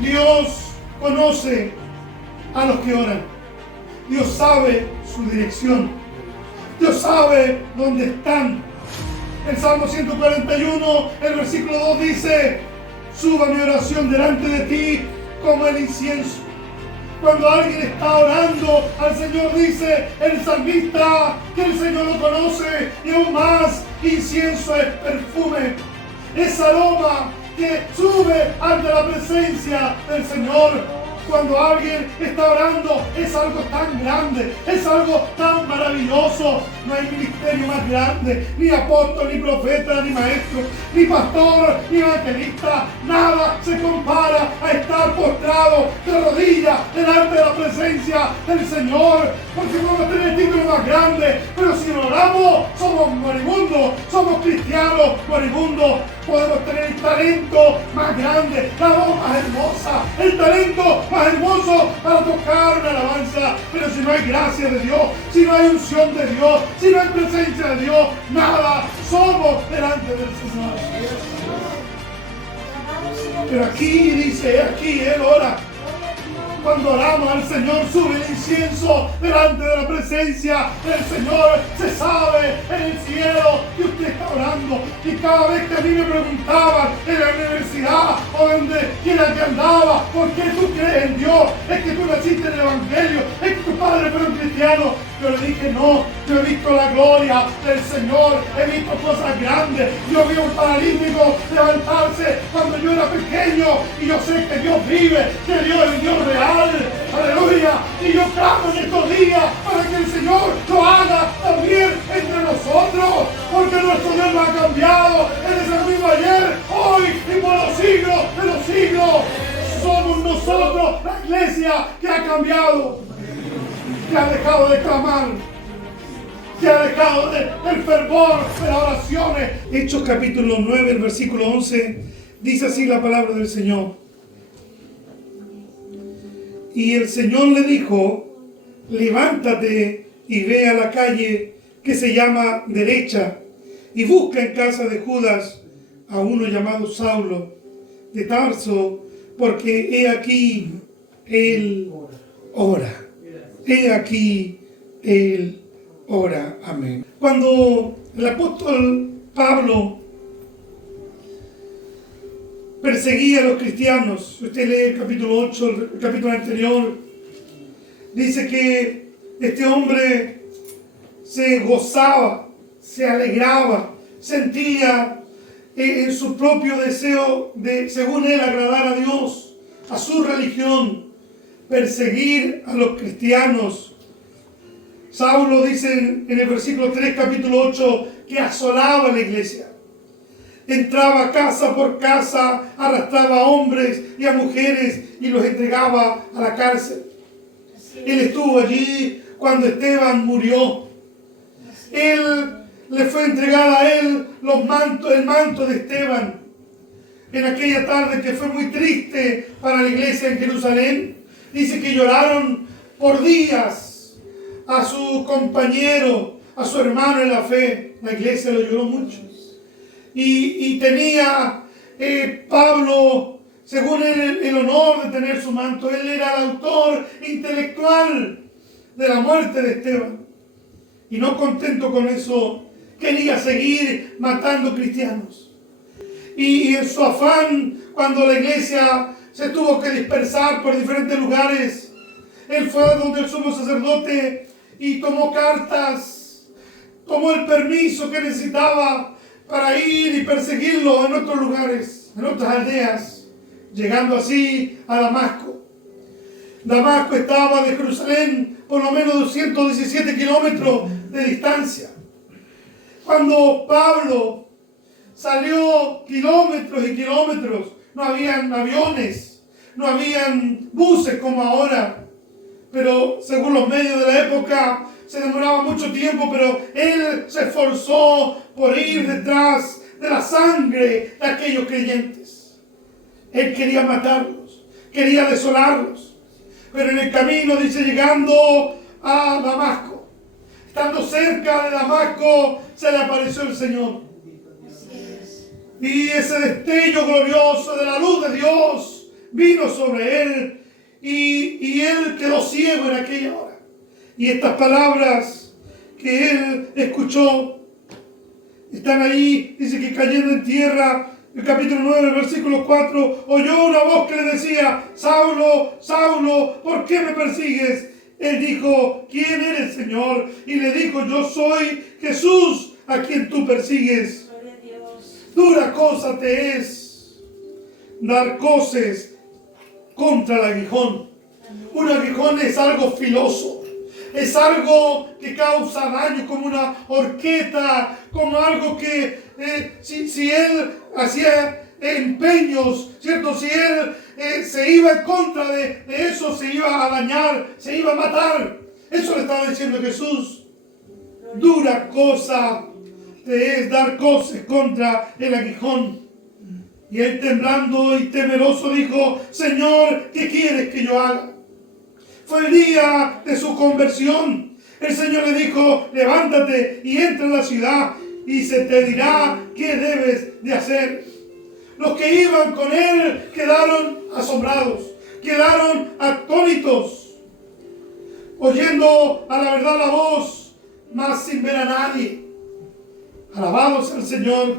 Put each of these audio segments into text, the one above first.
Dios conoce a los que oran. Dios sabe su dirección. Dios sabe dónde están. El Salmo 141, el versículo 2 dice: suba mi oración delante de ti como el incienso. Cuando alguien está orando al Señor, dice el salmista que el Señor lo conoce, y aún más, incienso es perfume, es aroma que sube ante la presencia del Señor. Cuando alguien está orando, es algo tan grande, es algo tan maravilloso. No hay ministerio más grande, ni apóstol, ni profeta, ni maestro, ni pastor, ni evangelista. Nada se compara a estar postrado de rodillas delante de la presencia del Señor. Porque podemos tener el título más grande, pero si no oramos, somos moribundos, somos cristianos moribundos. Podemos tener el talento más grande, la voz más hermosa, el talento más hermoso para tocar una alabanza, pero si no hay gracia de Dios, si no hay unción de Dios, si no hay presencia de Dios, nada somos delante del Señor. Pero aquí dice, aquí Él ora. Cuando oramos al Señor, sube el incienso delante de la presencia del Señor. Se sabe en el cielo que usted está orando. Y cada vez que a mí me preguntaban en la universidad o donde quiera que andaba, ¿por qué tú crees en Dios? ¿Es que tú naciste en el Evangelio? ¿Es que tus padres fueron cristianos? Yo le dije, no, yo he visto la gloria del Señor, he visto cosas grandes. Yo vi a un paralítico levantarse cuando yo era pequeño, y yo sé que Dios vive, que Dios es Dios real. Aleluya. Y yo clamo en estos días para que el Señor lo haga también entre nosotros, porque nuestro Dios no ha cambiado. Él es el mismo ayer, hoy y por los siglos de los siglos. Somos nosotros la iglesia que ha cambiado, que ha dejado de clamar, que ha dejado el fervor de las oraciones. Hechos capítulo 9, el versículo 11, dice así la palabra del Señor. Y el Señor le dijo: levántate y ve a la calle que se llama Derecha, y busca en casa de Judas a uno llamado Saulo de Tarso, porque he aquí él ora. He aquí él ora. Amén. Cuando el apóstol Pablo perseguía a los cristianos, si usted lee el capítulo 8, el capítulo anterior, dice que este hombre se gozaba, se alegraba, sentía en su propio deseo de, según él, agradar a Dios, a su religión, perseguir a los cristianos. Saulo dice en el versículo 3, capítulo 8, que asolaba la iglesia. Entraba casa por casa, arrastraba a hombres y a mujeres y los entregaba a la cárcel. Él estuvo allí cuando Esteban murió. Él le fue entregada a él el manto de Esteban. En aquella tarde que fue muy triste para la iglesia en Jerusalén, dice que lloraron por días a su compañero, a su hermano en la fe. La iglesia lo lloró mucho. Y tenía Pablo, según él, el honor de tener su manto. Él era el autor intelectual de la muerte de Esteban. Y no contento con eso, quería seguir matando cristianos. Y en su afán, cuando la iglesia se tuvo que dispersar por diferentes lugares, él fue donde el sumo sacerdote y tomó cartas, tomó el permiso que necesitaba para ir y perseguirlo en otros lugares, en otras aldeas, llegando así a Damasco. Damasco estaba de Jerusalén por lo menos 217 kilómetros de distancia. Cuando Pablo salió kilómetros y kilómetros, no habían aviones, no habían buses como ahora, pero según los medios de la época se demoraba mucho tiempo, pero él se esforzó por ir detrás de la sangre de aquellos creyentes. Él quería matarlos, quería desolarlos, pero en el camino, dice, llegando a Damasco, estando cerca de Damasco, se le apareció el Señor. Y ese destello glorioso de la luz de Dios vino sobre él y él quedó ciego en aquella hora. Y estas palabras que él escuchó están ahí, dice que cayendo en tierra, el capítulo 9, el versículo 4, oyó una voz que le decía, Saulo, Saulo, ¿por qué me persigues? Él dijo, ¿quién eres, Señor? Y le dijo, yo soy Jesús, a quien tú persigues. Dura cosa te es dar coces contra el aguijón. Un aguijón es algo filoso. Es algo que causa daño, como una horqueta, como algo que si él hacía empeños, ¿cierto? Si él se iba en contra de eso, se iba a dañar, se iba a matar. Eso le estaba diciendo Jesús. Dura cosa te es dar coces contra el aguijón. Y él temblando y temeroso dijo, Señor, ¿qué quieres que yo haga? Fue el día de su conversión. El Señor le dijo, levántate y entra en la ciudad y se te dirá qué debes de hacer. Los que iban con él quedaron asombrados, quedaron atónitos, oyendo a la verdad la voz, mas sin ver a nadie. Alabado sea el Señor.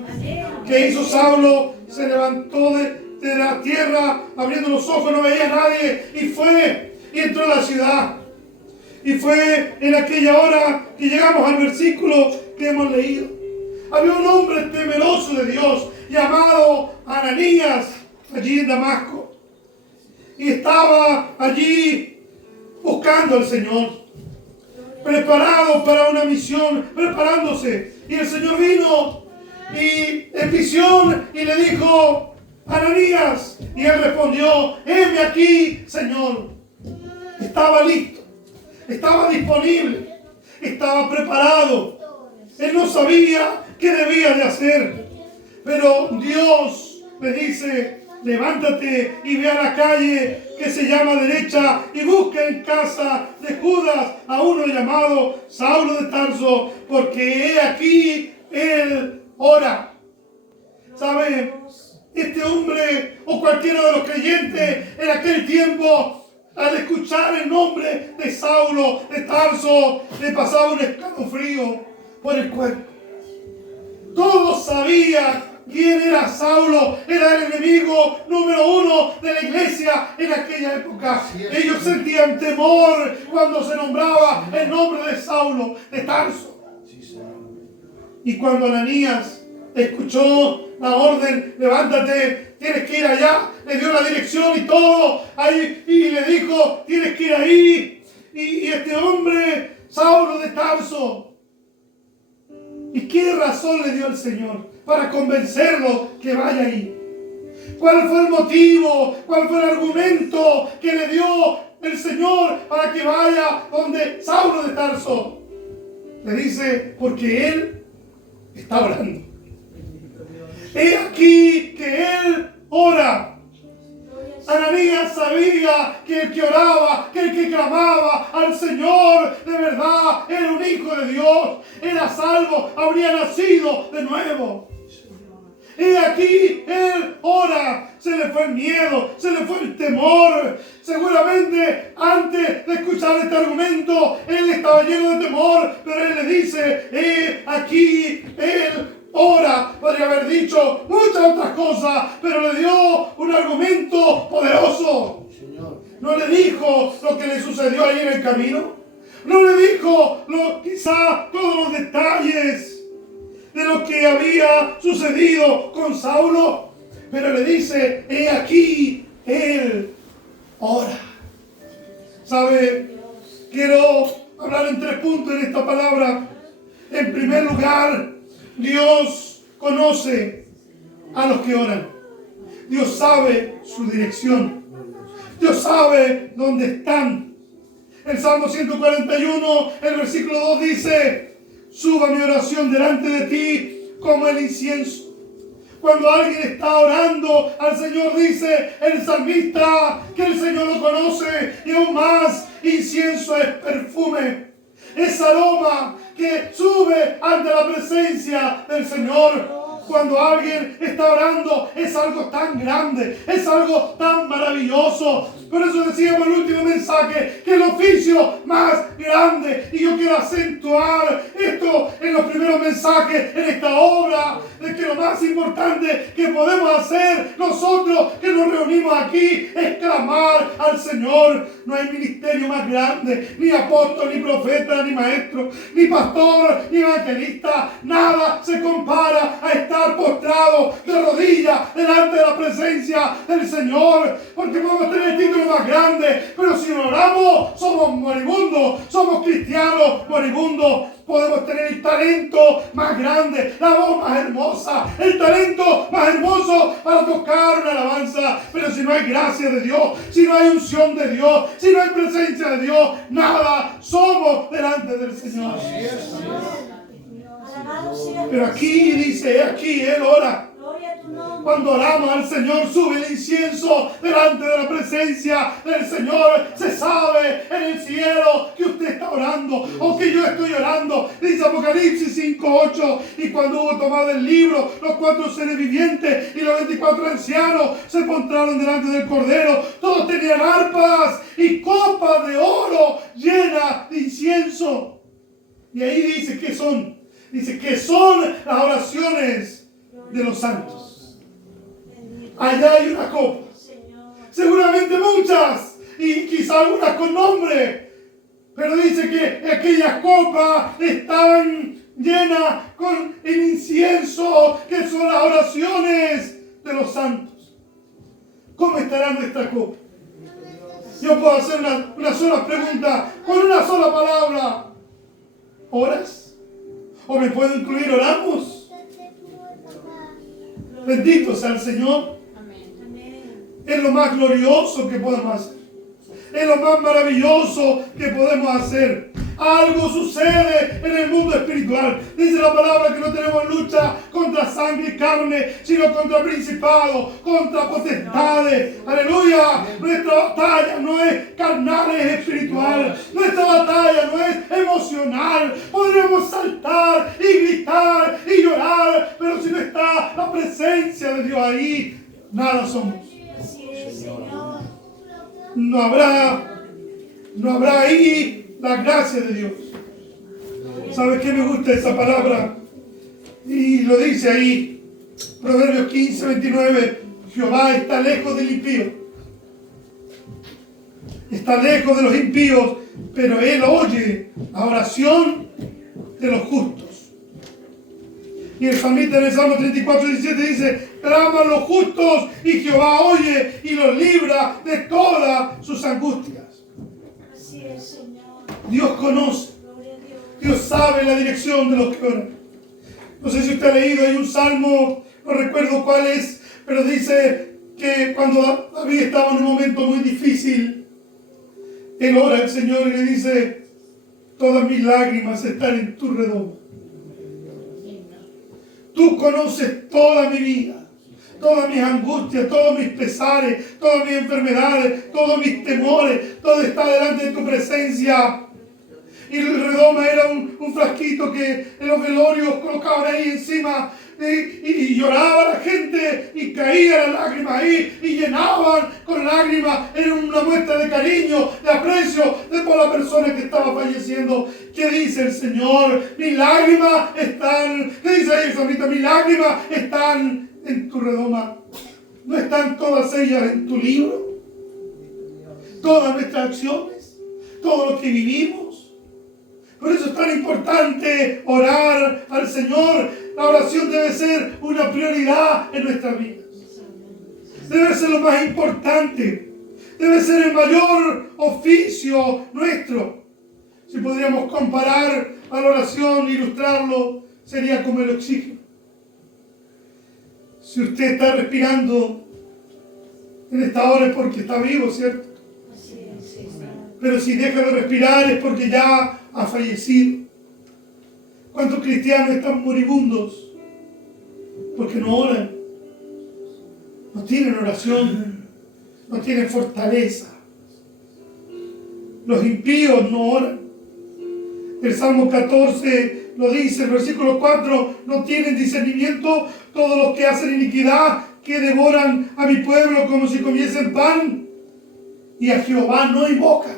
¿Qué hizo Saulo? Se levantó de la tierra, abriendo los ojos, no veía a nadie y fue. Y entró a la ciudad. Y fue en aquella hora que llegamos al versículo que hemos leído. Había un hombre temeroso de Dios llamado Ananías allí en Damasco. Y estaba allí buscando al Señor. Preparado para una misión, preparándose. Y el Señor vino y en visión y le dijo, Ananías. Y él respondió, heme aquí, Señor. Estaba listo, estaba disponible, estaba preparado. Él no sabía qué debía de hacer, pero Dios le dice, levántate y ve a la calle que se llama derecha y busca en casa de Judas a uno llamado Saulo de Tarso, porque he aquí él ora. ¿Sabe? Este hombre o cualquiera de los creyentes en aquel tiempo, al escuchar el nombre de Saulo de Tarso, le pasaba un escalofrío por el cuerpo. Todos sabían quién era Saulo. Era el enemigo número uno de la iglesia en aquella época. Ellos sentían temor cuando se nombraba el nombre de Saulo de Tarso. Y cuando Ananías escuchó la orden, levántate, tienes que ir allá, le dio la dirección y todo, ahí, y le dijo, tienes que ir ahí. Y este hombre, Saulo de Tarso, ¿y qué razón le dio el Señor para convencerlo que vaya ahí? ¿Cuál fue el motivo? ¿Cuál fue el argumento que le dio el Señor para que vaya donde Saulo de Tarso? Le dice, porque él está orando. He aquí que él ora. Ananías sabía que el que oraba, que el que clamaba al Señor de verdad era un hijo de Dios, era salvo, habría nacido de nuevo. Y aquí él ora, se le fue el miedo, se le fue el temor. Seguramente antes de escuchar este argumento, él estaba lleno de temor, pero él le dice, aquí él ora. Podría haber dicho muchas otras cosas, pero le dio un argumento poderoso. No le dijo lo que le sucedió ahí en el camino. No le dijo quizá todos los detalles de lo que había sucedido con Saulo, pero le dice, he aquí, él ora. ¿Sabe? Quiero hablar en 3 puntos en esta palabra. En primer lugar, Dios conoce a los que oran. Dios sabe su dirección. Dios sabe dónde están. El Salmo 141, el versículo 2 dice, suba mi oración delante de ti como el incienso. Cuando alguien está orando al Señor, dice el salmista que el Señor lo conoce y aún más, incienso es perfume. Es aroma que sube ante la presencia del Señor. Cuando alguien está orando es algo tan grande, es algo tan maravilloso. Por eso decíamos en el último mensaje que el oficio más grande, y yo quiero acentuar esto en los primeros mensajes en esta obra, de que lo más importante que podemos hacer nosotros que nos reunimos aquí es clamar al Señor. No hay ministerio más grande, ni apóstol, ni profeta, ni maestro, ni pastor, ni evangelista. Nada se compara a estar postrado de rodillas delante de la presencia del Señor, porque podemos tener el título más grande, pero si no oramos somos moribundos, somos cristianos moribundos. Podemos tener el talento más grande, la voz más hermosa, el talento más hermoso para tocar una alabanza, pero si no hay gracia de Dios, si no hay unción de Dios, si no hay presencia de Dios, nada somos delante del Señor. Pero aquí dice, aquí Él ora. Cuando oramos al Señor, sube el incienso delante de la presencia del Señor. Se sabe en el cielo que usted está orando o que yo estoy orando. Dice Apocalipsis 5:8. Y cuando hubo tomado el libro, los 4 seres vivientes y los 24 ancianos se postraron delante del Cordero. Todos tenían arpas y copas de oro llenas de incienso. Y ahí dice que son. Dice que son las oraciones de los santos. Allá hay una copa, seguramente muchas, y quizá algunas con nombre, pero dice que aquellas copas estaban llenas con el incienso, que son las oraciones de los santos. ¿Cómo estará nuestra copa? Yo puedo hacer una sola pregunta, con una sola palabra. ¿Oras? ¿O me puedo incluir oramos? Bendito sea el Señor. Es lo más glorioso que podemos hacer. Es lo más maravilloso que podemos hacer. Algo sucede en el mundo espiritual. Dice la palabra que no tenemos lucha contra sangre y carne, sino contra principados, contra potestades. Aleluya. Nuestra batalla no es carnal, es espiritual. Nuestra batalla no es emocional. Podríamos saltar y gritar y llorar, pero si no está la presencia de Dios ahí, nada somos. No habrá ahí la gracia de Dios. ¿Sabes qué me gusta esa palabra? Y lo dice ahí, Proverbios 15:29, Jehová está lejos del impío. Está lejos de los impíos, pero Él oye la oración de los justos. Y el salmista en el Salmo 34:17 dice, claman los justos y Jehová oye y los libra de todas sus angustias. Así es, Señor. Dios conoce, Dios sabe la dirección de los que oran. No sé si usted ha leído, hay un salmo, no recuerdo cuál es, pero dice que cuando David estaba en un momento muy difícil, él ora al Señor y le dice, todas mis lágrimas están en tu redoma. Tú conoces toda mi vida, todas mis angustias, todos mis pesares, todas mis enfermedades, todos mis temores, todo está delante de tu presencia. Y el redoma era un frasquito que en los velorios colocaban ahí encima y lloraba la gente y caía la lágrima ahí y llenaban con lágrimas. Era una muestra de cariño, de aprecio por la persona que estaba falleciendo. ¿Qué dice el Señor? Mis lágrimas están, ¿qué dice ahí, Samita? Mis lágrimas están en tu redoma. ¿No están todas ellas en tu libro? Todas nuestras acciones, todo lo que vivimos. Por eso es tan importante orar al Señor. La oración debe ser una prioridad en nuestras vidas. Debe ser lo más importante. Debe ser el mayor oficio nuestro. Si podríamos comparar a la oración, ilustrarlo, sería como el oxígeno. Si usted está respirando en esta hora es porque está vivo, ¿cierto? Pero si deja de respirar es porque ya ha fallecido. ¿Cuántos cristianos están moribundos? Porque no oran. No tienen oración. No tienen fortaleza. Los impíos no oran. El Salmo 14 lo dice el versículo 4, no tienen discernimiento todos los que hacen iniquidad, que devoran a mi pueblo como si comiesen pan, y a Jehová no invocan.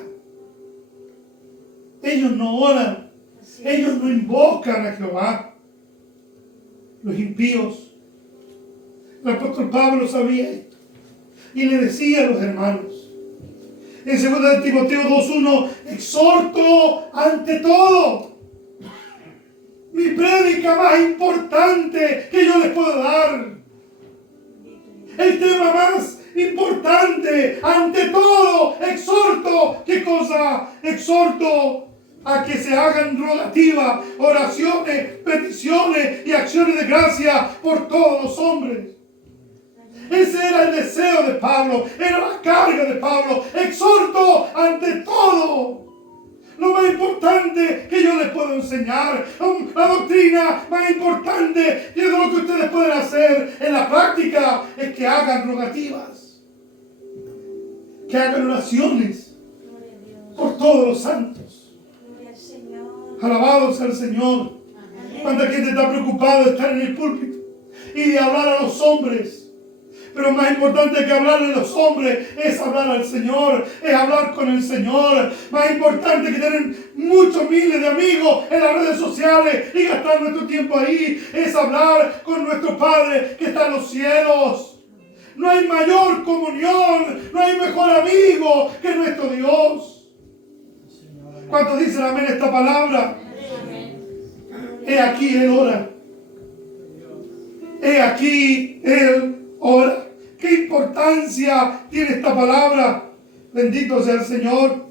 Ellos no oran, ellos no invocan a Jehová. Los impíos. El apóstol Pablo sabía esto y le decía a los hermanos en 2 Timoteo 2:1, exhorto ante todo. Mi prédica más importante que yo les puedo dar, el tema más importante, ante todo, exhorto. ¿Qué cosa? Exhorto a que se hagan rogativas, oraciones, peticiones y acciones de gracia por todos los hombres. Ese era el deseo de Pablo, era la carga de Pablo. Exhorto ante todo. Lo más importante que yo les puedo enseñar, la doctrina más importante que lo que ustedes pueden hacer en la práctica, es que hagan rogativas, que hagan oraciones por todos los santos. Alabados al Señor. ¿Cuánta gente está preocupada de estar en el púlpito y de hablar a los hombres? Pero más importante que hablarle a los hombres es hablar al Señor, es hablar con el Señor. Más importante que tener muchos miles de amigos en las redes sociales y gastar nuestro tiempo ahí, es hablar con nuestro Padre que está en los cielos. No hay mayor comunión, no hay mejor amigo que nuestro Dios. ¿Cuántos dicen amén esta palabra? He aquí Él ora. He aquí Él ora. ¿Qué importancia tiene esta palabra? Bendito sea el Señor,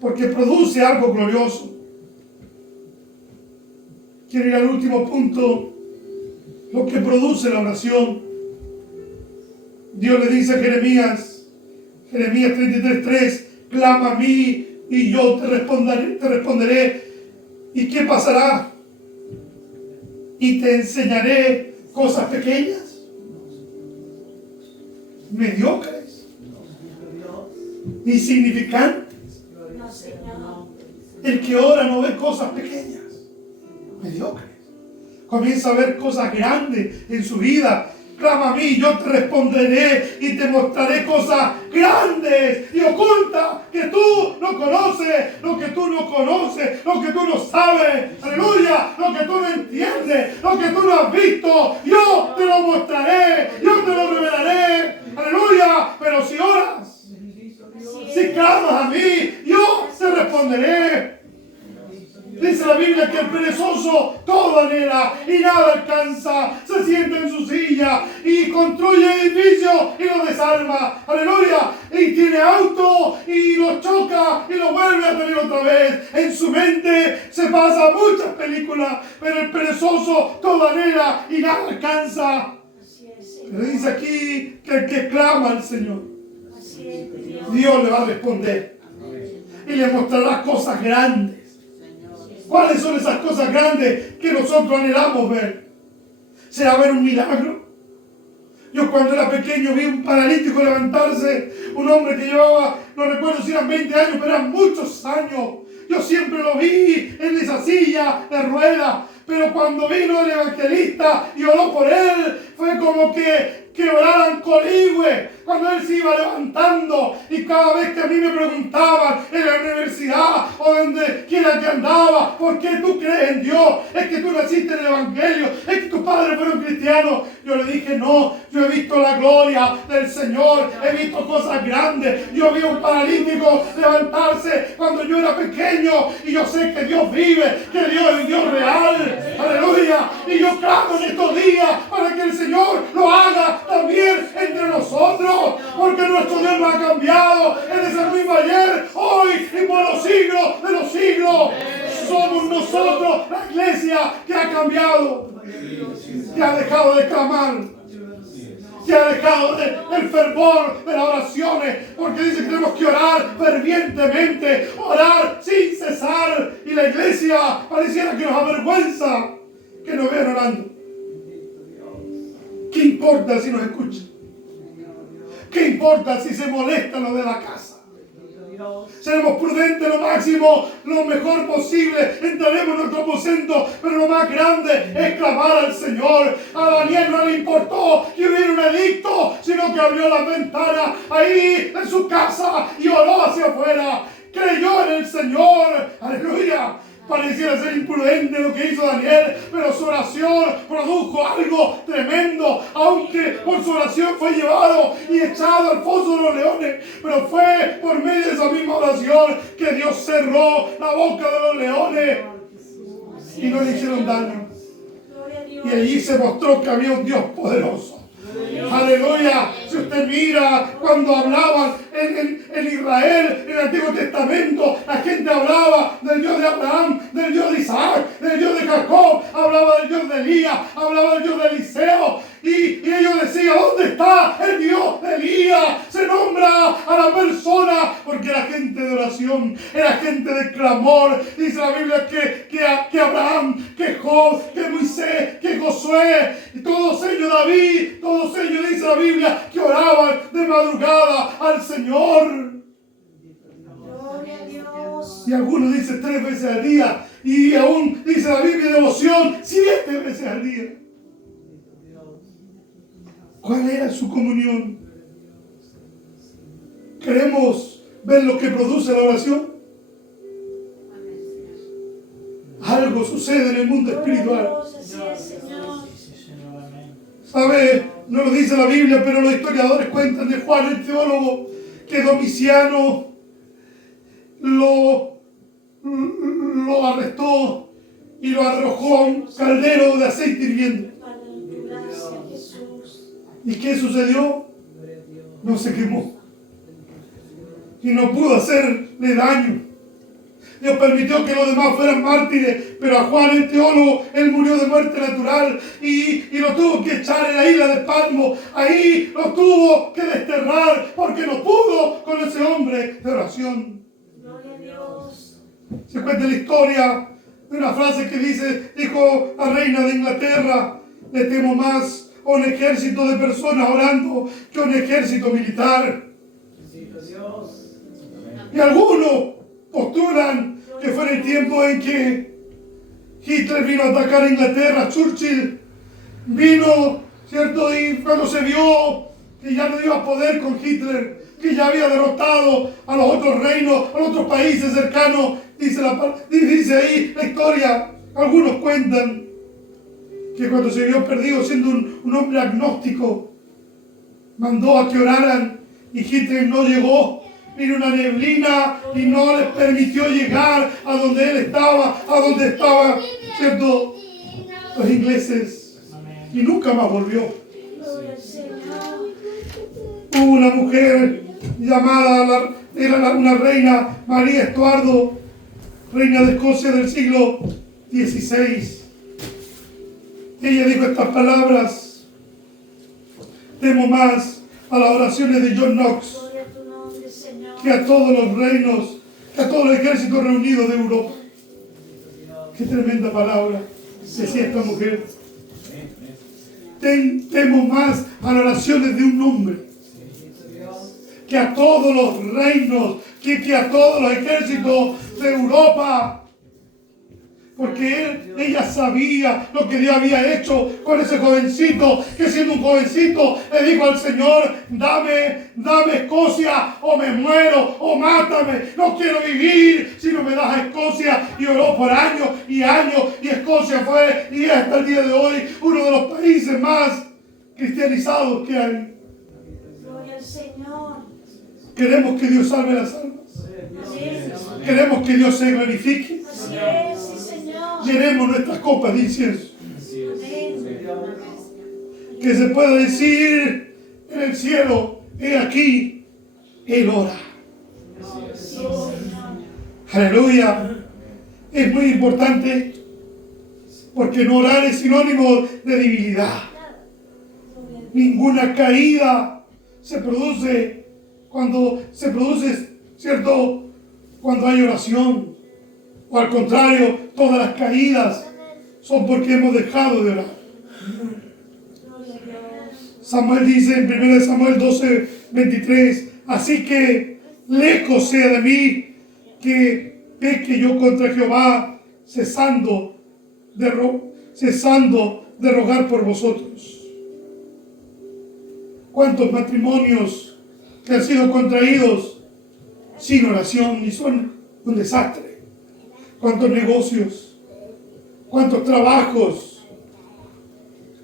porque produce algo glorioso. Quiero ir al último punto, lo que produce la oración. Dios le dice a Jeremías 33:3, clama a mí y yo te responderé. ¿Y qué pasará? Y te enseñaré cosas pequeñas, mediocres, insignificantes. El que ora no ve cosas pequeñas, mediocres. Comienza a ver cosas grandes en su vida. Clama a mí, yo te responderé y te mostraré cosas grandes y ocultas que tú no conoces, lo que tú no conoces, lo que tú no sabes, aleluya, lo que tú no entiendes, lo que tú no has visto, yo te lo mostraré, yo te lo revelaré, aleluya. Pero si oras, si clamas a mí, yo te responderé. Dice la Biblia que el perezoso todo anhela y nada alcanza. Se sienta en su silla y construye edificios y lo desarma. Aleluya. Y tiene auto y lo choca y lo vuelve a tener otra vez. En su mente se pasa muchas películas, pero el perezoso todo anhela y nada alcanza. Pero dice aquí que el que clama al Señor, Dios le va a responder y le mostrará cosas grandes. ¿Cuáles son esas cosas grandes que nosotros anhelamos ver? ¿Será ver un milagro? Yo cuando era pequeño vi un paralítico levantarse, un hombre que llevaba, no recuerdo si eran 20 años, pero eran muchos años. Yo siempre lo vi en esa silla de ruedas, pero cuando vino el evangelista y oró por él, fue como que oraran coligüe, cuando él se iba levantando. Y cada vez que a mí me preguntaban en la universidad o donde quiera que andaba, ¿por qué tú crees en Dios? ¿Es que tú naciste en el evangelio? ¿Es que tus padres fueron cristianos? Yo le dije, no, yo he visto la gloria del Señor, he visto cosas grandes. Yo vi a un paralítico levantarse cuando yo era pequeño y yo sé que Dios vive, que Dios es un Dios real, aleluya. Y yo clamo en estos días para que el Señor lo haga también entre nosotros, porque nuestro Dios no ha cambiado. Él es el mismo ayer, hoy y por los siglos de los siglos. Somos nosotros la iglesia que ha cambiado, que ha dejado de clamar, que ha dejado el fervor de las oraciones, porque dice que tenemos que orar fervientemente, orar sin cesar. Y la iglesia pareciera que nos avergüenza que nos vean orando. ¿Qué importa si nos escuchan? ¿Qué importa si se molesta lo de la casa? Seremos prudentes lo máximo, lo mejor posible. Entraremos en nuestro aposento, pero lo más grande es clamar al Señor. A Daniel no le importó que hubiera un edicto, sino que abrió las ventanas ahí en su casa y oró hacia afuera. Creyó en el Señor. Aleluya. Pareciera ser imprudente lo que hizo Daniel, pero su oración produjo algo tremendo, aunque por su oración fue llevado y echado al foso de los leones, pero fue por medio de esa misma oración que Dios cerró la boca de los leones y no le hicieron daño. Y allí se mostró que había un Dios poderoso. Aleluya. Si usted mira cuando hablaban en Israel, en el Antiguo Testamento, la gente hablaba del Dios de Abraham, del Dios de Isaac, del Dios de Jacob, hablaba del Dios de Elías, hablaba del Dios de Eliseo. Y ellos decían, ¿dónde está el Dios de Elías? Se nombra a la persona porque era gente de oración, era gente de clamor. Dice la Biblia que Abraham, que Job, que Moisés, que Josué, y todos ellos, David, todos ellos, dice la Biblia, que oraban de madrugada al Señor. Gloria a Dios. Y algunos dicen 3 veces al día. Y aún dice la Biblia, devoción 7 veces al día. ¿Cuál era su comunión? ¿Queremos ver lo que produce la oración? Algo sucede en el mundo espiritual. Así es, Señor. ¿Sabe? No lo dice la Biblia, pero los historiadores cuentan de Juan el teólogo que Domiciano lo arrestó y lo arrojó a un caldero de aceite hirviendo. Padre, en tu gracia, Jesús. ¿Y qué sucedió? No se quemó. Y no pudo hacerle daño. Dios permitió que los demás fueran mártires, pero a Juan el teólogo, él murió de muerte natural y lo tuvo que echar en la isla de Patmos. Ahí lo tuvo que desterrar porque no pudo con ese hombre de oración. Gloria a Dios. Se cuenta la historia de una frase que dijo la reina de Inglaterra: le temo más a un ejército de personas orando que a un ejército militar. Y algunos postulan que fue en el tiempo en que Hitler vino a atacar a Inglaterra. Churchill vino, ¿cierto? Y cuando se vio que ya no iba a poder con Hitler, que ya había derrotado a los otros reinos, a los otros países cercanos, dice ahí la historia, algunos cuentan que cuando se vio perdido siendo un hombre agnóstico, mandó a que oraran y Hitler no llegó. Vino una neblina y no les permitió llegar a donde él estaba, a donde estaban, ¿cierto?, los ingleses. Y nunca más volvió. Gloria al Señor. Hubo una mujer llamada, era una reina, María Estuardo, reina de Escocia del siglo XVI. Ella dijo estas palabras: temo más a las oraciones de John Knox Gloria a tu nombre, Señor. que a todos los reinos, que a todos los ejércitos reunidos de Europa. Qué tremenda palabra decía esta mujer. Temo más a las oraciones de un hombre que a todos los reinos, que a todos los ejércitos de Europa. Porque ella sabía lo que Dios había hecho con ese jovencito, que siendo un jovencito le dijo al Señor: dame Escocia o me muero o mátame, no quiero vivir si no me das a Escocia. Y oró por años y años, y Escocia fue y hasta el día de hoy uno de los países más cristianizados que hay. Gloria al Señor. Queremos que Dios salve las almas, Amén. queremos que Dios se glorifique. Así es, sí, Señor. Llenemos nuestras copas de incienso, Amén. que se pueda decir en el cielo: he aquí, Él ora. Así es, Señor. Aleluya. Es muy importante, porque no orar es sinónimo de debilidad. Ninguna caída se produce ¿cierto?, cuando hay oración. O al contrario, todas las caídas son porque hemos dejado de orar. Gloria a Dios. Samuel dice en 1 Samuel 12:23: así que Lejos sea de mí que peque yo contra Jehová, cesando de rogar por vosotros. ¿Cuántos matrimonios que han sido contraídos sin oración y son un desastre? ¿Cuántos negocios? ¿Cuántos trabajos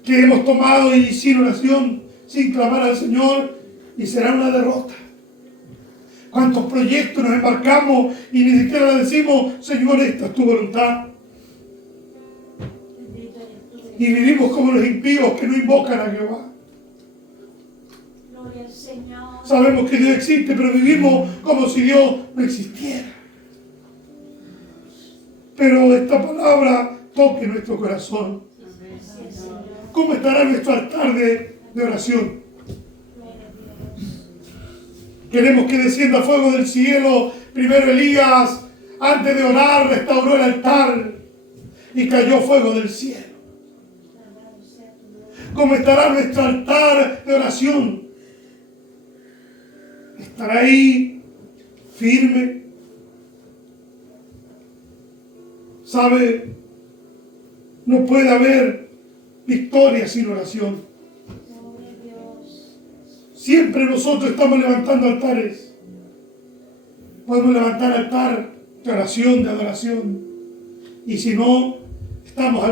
que hemos tomado y sin oración, sin clamar al Señor, y será una derrota? ¿Cuántos proyectos nos embarcamos y ni siquiera le decimos, Señor, esta es tu voluntad? Y vivimos como los impíos que no invocan a Jehová. Gloria al Señor. Sabemos que Dios existe, pero vivimos como si Dios no existiera. Pero esta palabra toque nuestro corazón. Gracias, Señor. ¿Cómo estará nuestro altar de oración? Gloria a Dios. Queremos que descienda fuego del cielo. Primero Elías, antes de orar, restauró el altar y cayó fuego del cielo. Alabado sea tu nombre. ¿Cómo estará nuestro altar de oración? ¿Estará ahí firme? ¿Sabe? No puede haber victoria sin oración. Gloria a Dios. Siempre nosotros estamos levantando altares. Podemos levantar altar de oración, de adoración. Y si no, estamos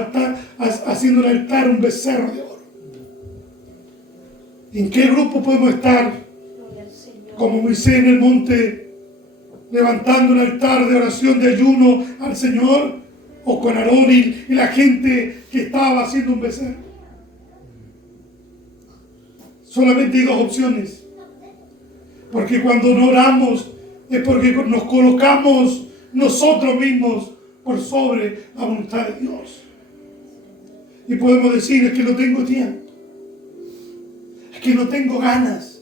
haciendo un altar, un becerro de oro. ¿En qué grupo podemos estar? Gloria al Señor. Como Moisés en el monte, levantando un altar de oración, de ayuno al Señor, o con Aarón y la gente que estaba haciendo un becerro. Solamente hay dos opciones. Porque cuando no oramos es porque nos colocamos nosotros mismos por sobre la voluntad de Dios. Y podemos decir, es que no tengo tiempo, es que no tengo ganas,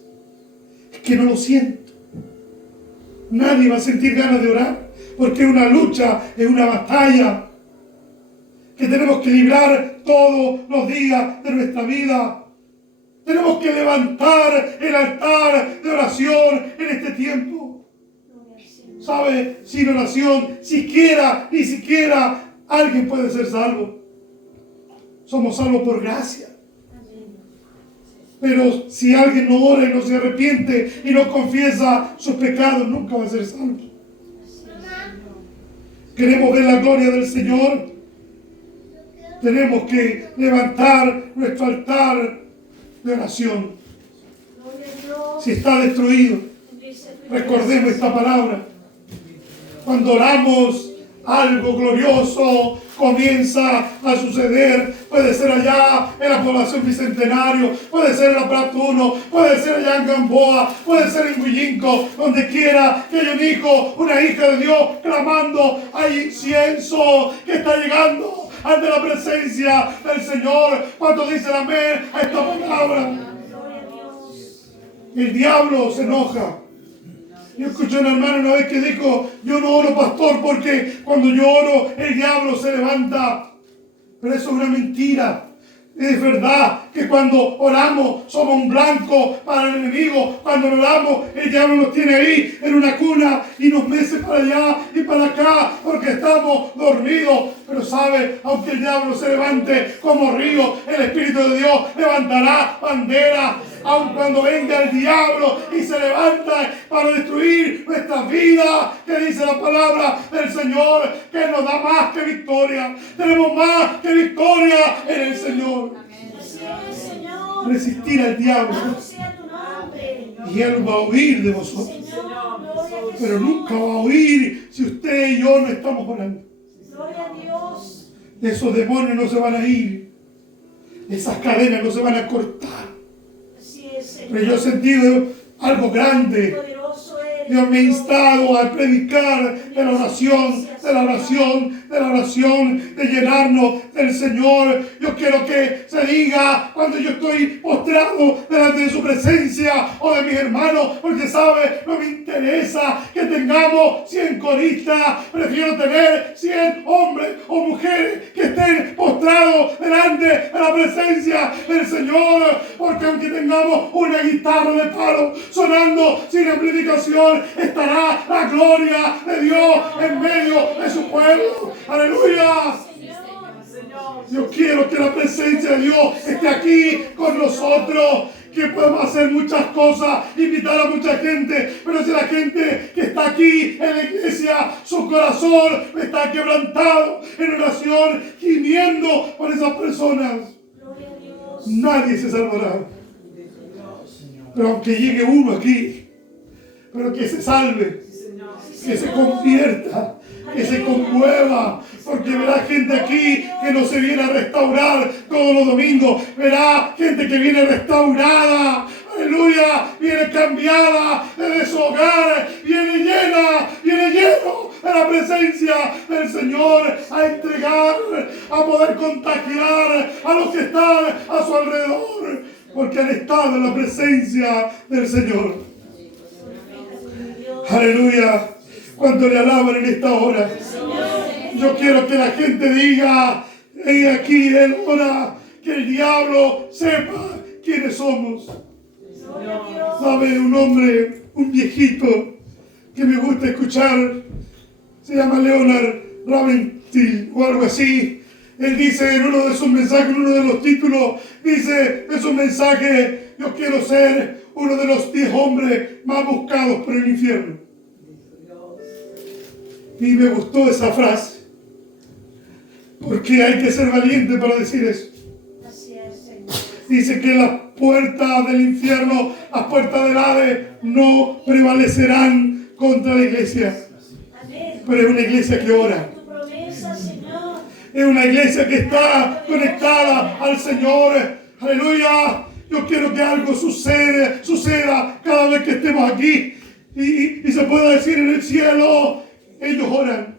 es que no lo siento. Nadie va a sentir ganas de orar, porque es una lucha, es una batalla que tenemos que librar todos los días de nuestra vida. Tenemos que levantar el altar de oración en este tiempo. Gloria al Señor. ¿Sabe? Sin oración, ni siquiera alguien puede ser salvo. Somos salvos por gracia. Amén. Pero si alguien no ora y no se arrepiente y no confiesa sus pecados, nunca va a ser salvo. Así es, Señor. Queremos ver la gloria del Señor. Tenemos que levantar nuestro altar de oración. Gloria a Dios. Si está destruido, Bendice tu recordemos esta palabra. Cuando oramos, algo glorioso comienza a suceder. Puede ser allá en la población Bicentenario, puede ser en la Plaza 1, puede ser allá en Gamboa, puede ser en Huillinco, donde quiera que haya un hijo, una hija de Dios clamando. Hay incienso que está llegando ante la presencia del Señor. Cuando dicen amén a esta palabra, Gloria a Dios. el diablo se enoja. Yo escuché a un hermano una vez que dijo, yo no oro, pastor, porque cuando yo oro el diablo se levanta. Pero eso es una mentira. Es verdad que cuando oramos somos un blanco para el enemigo. Cuando oramos el diablo nos tiene ahí en una cuna y nos mece para allá y para acá porque estamos dormidos. Pero sabe, aunque el diablo se levante como río, el Espíritu de Dios levantará bandera. Aun cuando venga el diablo y se levanta para destruir nuestras vidas, que dice la palabra del Señor, que nos da más que victoria. Tenemos más que victoria en el Señor. Así es, Señor. Resistir al diablo Alabado sea tu nombre. y Él va a huir de vosotros. Señor, gloria a Jesús. Pero nunca va a huir si usted y yo no estamos orando. Gloria a Dios. Esos demonios no se van a ir. Esas cadenas no se van a cortar. Así es, Señor. Pero yo he sentido algo grande. Poderoso eres. Dios me ha instado a predicar de la oración, de la oración, de de la oración, de llenarnos del Señor. Yo quiero que se diga cuando yo estoy postrado delante de su presencia o de mis hermanos, porque sabe, no me interesa que tengamos 100 coristas, prefiero tener 100 hombres o mujeres que estén postrados delante de la presencia del Señor, porque aunque tengamos una guitarra de palo sonando sin amplificación, estará la gloria de Dios en medio de su pueblo. Aleluya. Yo quiero que la presencia de Dios esté aquí con nosotros, que podemos hacer muchas cosas, invitar a mucha gente, pero si la gente que está aquí en la iglesia, su corazón está quebrantado en oración, gimiendo por esas personas, nadie se salvará. Pero aunque llegue uno aquí, pero que se salve, que se convierta, que se conmueva, porque verá gente aquí que no se viene a restaurar todos los domingos, verá gente que viene restaurada, aleluya, viene cambiada de su hogar, viene llena, viene lleno de la presencia del Señor, a entregar, a poder contagiar a los que están a su alrededor, porque han estado en la presencia del Señor. Aleluya. Cuando le alaban en esta hora, yo quiero que la gente diga: he aquí, él ora, que el diablo sepa quiénes somos. Sabe, un hombre, un viejito que me gusta escuchar, se llama Leonard Ravenhill o algo así. Él dice en uno de sus mensajes, en uno de los títulos, dice de su mensaje: yo quiero ser uno de los 10 hombres más buscados por el infierno. Y me gustó esa frase, porque hay que ser valiente para decir eso. Dice que las puertas del infierno, las puertas del Hades, no prevalecerán contra la iglesia. Pero es una iglesia que ora. Es una iglesia que está conectada al Señor. Aleluya. Yo quiero que algo suceda cada vez que estemos aquí. Y se pueda decir en el cielo: ellos oran.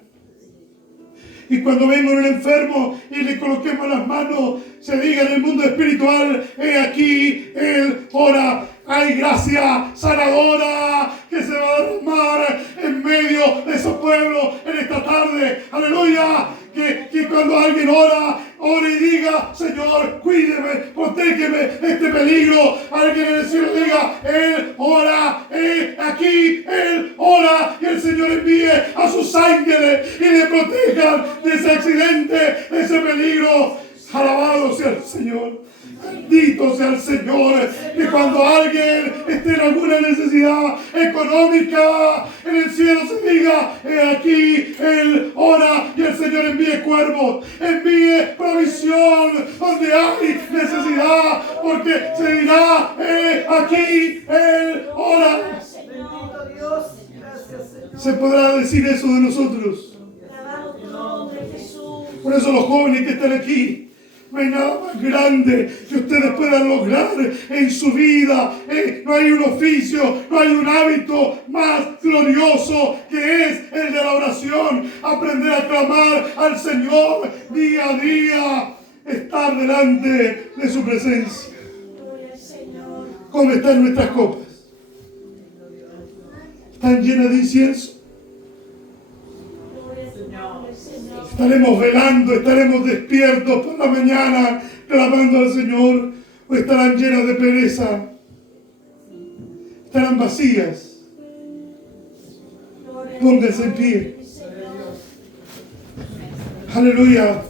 Y cuando venga un enfermo y le coloquemos las manos, se diga en el mundo espiritual: he aquí, él ora. Hay gracia sanadora que se va a derramar en medio de esos pueblos en esta tarde. Aleluya. Que cuando alguien ore y diga: Señor, cuídeme, protégeme de este peligro. Alguien en el cielo diga: él ora, aquí, él ora, y el Señor envíe a sus ángeles y le protejan de ese accidente, de ese peligro. Alabado sea el Señor. Bendito sea el Señor. Que cuando alguien esté en alguna necesidad económica, en el cielo se diga: he aquí, él ora, y el Señor envíe cuervos, envíe provisión donde hay necesidad, porque se dirá: he aquí, él ora. Se podrá decir eso de nosotros. Por eso los jóvenes que están aquí, no hay nada más grande que ustedes puedan lograr en su vida. No hay un oficio, no hay un hábito más glorioso que es el de la oración. Aprender a clamar al Señor día a día. Estar delante de su presencia. ¿Cómo están nuestras copas? ¿Están llenas de incienso? ¿Estaremos velando, estaremos despiertos por la mañana clamando al Señor? ¿O estarán llenas de pereza? ¿Estarán vacías? Pónganse en pie. Aleluya.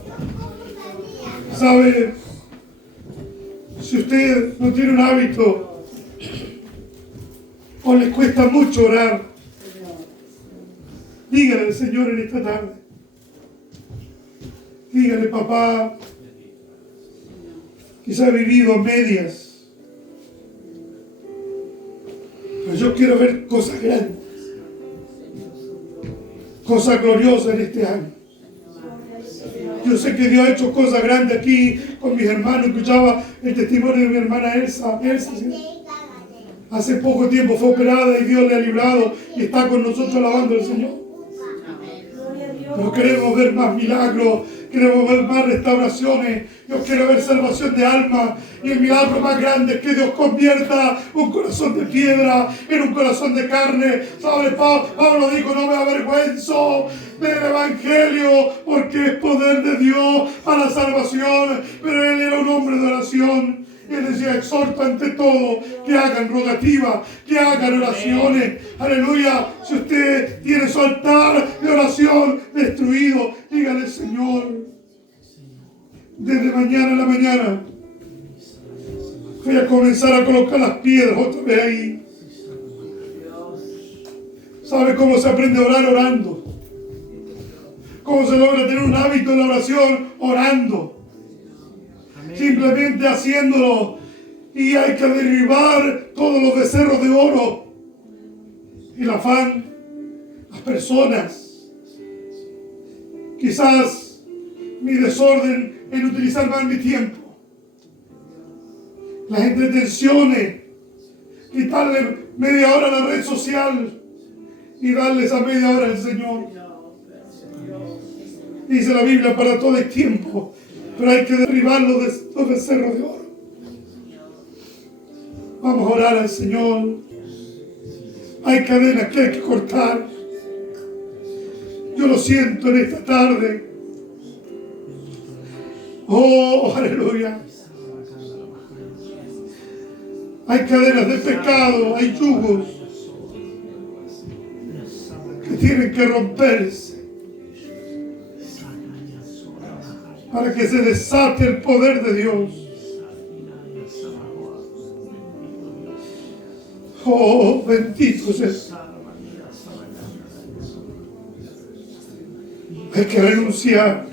¿Sabe? Si usted no tiene un hábito o le cuesta mucho orar, dígale al Señor en esta tarde. Dígale: papá, quizá he vivido a medias, pero yo quiero ver cosas grandes, cosas gloriosas en este año. Yo sé que Dios ha hecho cosas grandes aquí con mis hermanos. Escuchaba el testimonio de mi hermana Elsa. ¿Sí? Hace poco tiempo fue operada y Dios le ha librado y está con nosotros alabando al Señor. Pero queremos ver más milagros, queremos ver más restauraciones. Yo quiero ver salvación de alma. Y el milagro más grande es que Dios convierta un corazón de piedra en un corazón de carne. ¿Sabe? Pablo dijo, no me avergüenzo del Evangelio, porque es poder de Dios para la salvación. Pero él era un hombre de oración. Él decía, exhorta ante todo que hagan rogativas, que hagan oraciones. Aleluya. Si usted tiene su altar de oración destruido, dígale, Señor, desde mañana en la mañana voy a comenzar a colocar las piedras otra vez ahí. ¿Sabe cómo se aprende a orar? Orando. ¿Cómo se logra tener un hábito de la oración? Orando. Simplemente haciéndolo. Y hay que derribar todos los becerros de oro, el afán, las personas, quizás mi desorden en utilizar mal mi tiempo, las entretenciones, quitarle media hora a la red social y darle esa media hora al Señor. Dice la Biblia, para todo el tiempo, pero hay que derribar los becerros de oro. Vamos a orar al Señor. Hay cadenas que hay que cortar. Yo lo siento en esta tarde. Oh, aleluya. Hay cadenas de pecado, hay yugos que tienen que romperse para que se desate el poder de Dios. Oh, bendito sea. Hay que renunciar.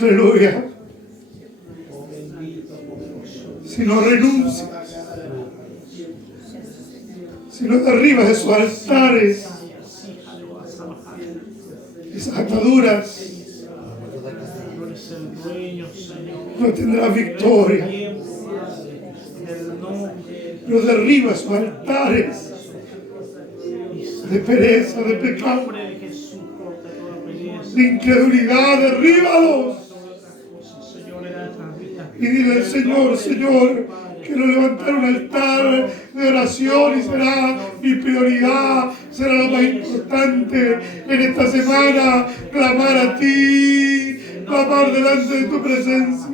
Aleluya. Si no renuncias, si no derribas esos altares, esas ataduras, no tendrás victoria. Pero derriba esos altares de pereza, de pecado, de incredulidad, derríbalos. Y dile al Señor, Señor, quiero levantar un altar de oración y será mi prioridad, será lo más importante en esta semana, clamar a ti, clamar delante de tu presencia.